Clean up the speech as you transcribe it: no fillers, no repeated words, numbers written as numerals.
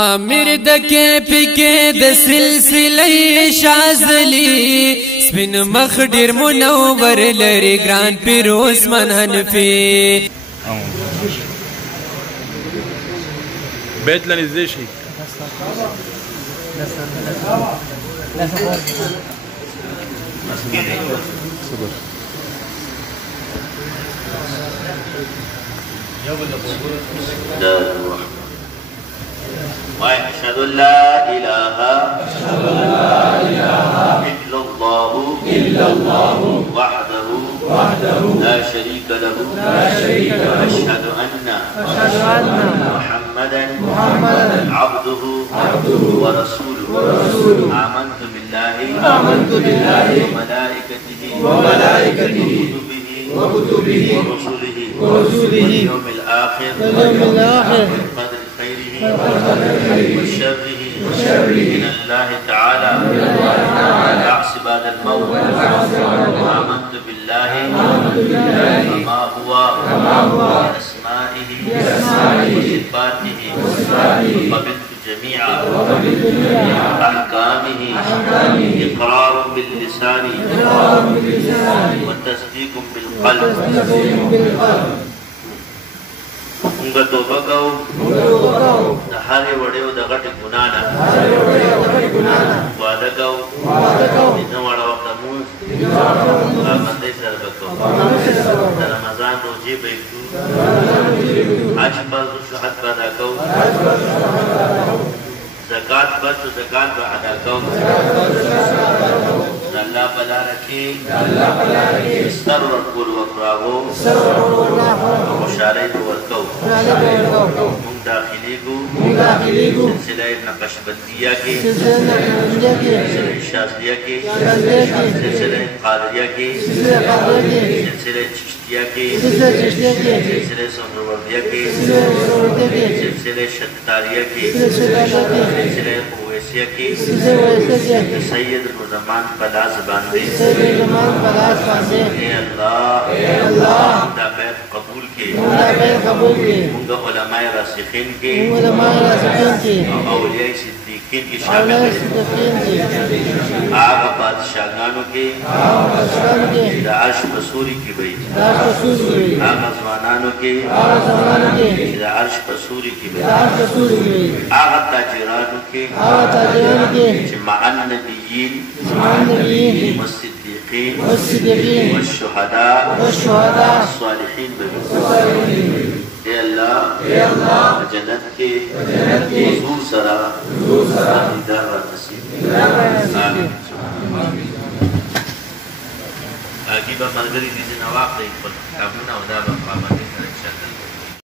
امیر د کې پکې د سلسله شاذلی سپین مخ ډیر منور لري ګران پیر عثمان حنفي بیت لنزدې شي وأشهد أن لا إله إلا الله وحده لا شريك له وأشهد أن محمدا عبده ورسوله آمنت بالله وملائكته وكتبه ورسله واليوم الآخر والقدر خيره وشره من الله تعالى بعث بعد الموت آمنت بالله وما هو بأسمائه وصفاته وقبلت جميع أحكامه إقرار باللسان وتصديق بالقلب مونږه توبه کوو د هرې وړې او د غټې ګناه نه وعده کوو د واړه وخته مونځ پابندۍ سره به کوو د رمضان روژې به یې کړو حج فرض شو حج به ادا کوو زکات فرض شو زکات به ادا کوو د الله په لاره کې سر ورکول وکړو خوشحالۍ به ورکوو مونږ داخلېږو سلسله نقشبندیه کې سلسله شاذلیه کې سلسله قادریه کې سلسله چشتیه کې سلسله سهروردیه کې سلسله شتاریه کې سلسله اویسیه کې سید الزمان په لاس باندې اے الله دا بیت قبول کې مونږ علماء راسخین کې او اولیاء صدیقین کې شامل دي هغه بادشاهانو کې د عرش پسوري کې وي هغه ځوانانو کې د عرش پسوري کې وي هغه تاجرانو کې چې مع النبیین والصديقين والشهداء والصالحين اے اللہ جنت کے حضور سرا دیدار و نصیب آمین آگی با ملگری دیزی نواق دی کتابونا و دا با قامتی سر انشاءاللہ